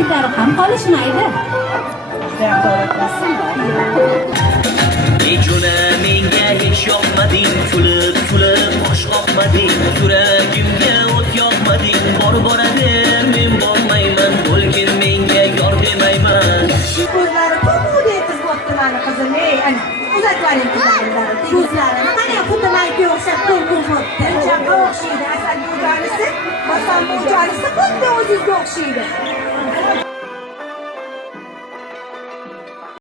fikrlari ham qolishmaydi. Nechuna menga hech yoqmading, kulib bosh qoqmading, yuragimga o't yoqmading, boraver men bormayman, bo'lgin menga yor demayman. Ko'zlari ko'pudek qiz bo'pti mani qizim, ana uzatvaring ko'zlarini qani xuddi o'xshab ko'rkul bo'pti. Anchaqa o'xshaydi, asal mo'janisi, bosan mo'janisi xuddi o'zizga o'xshaydi.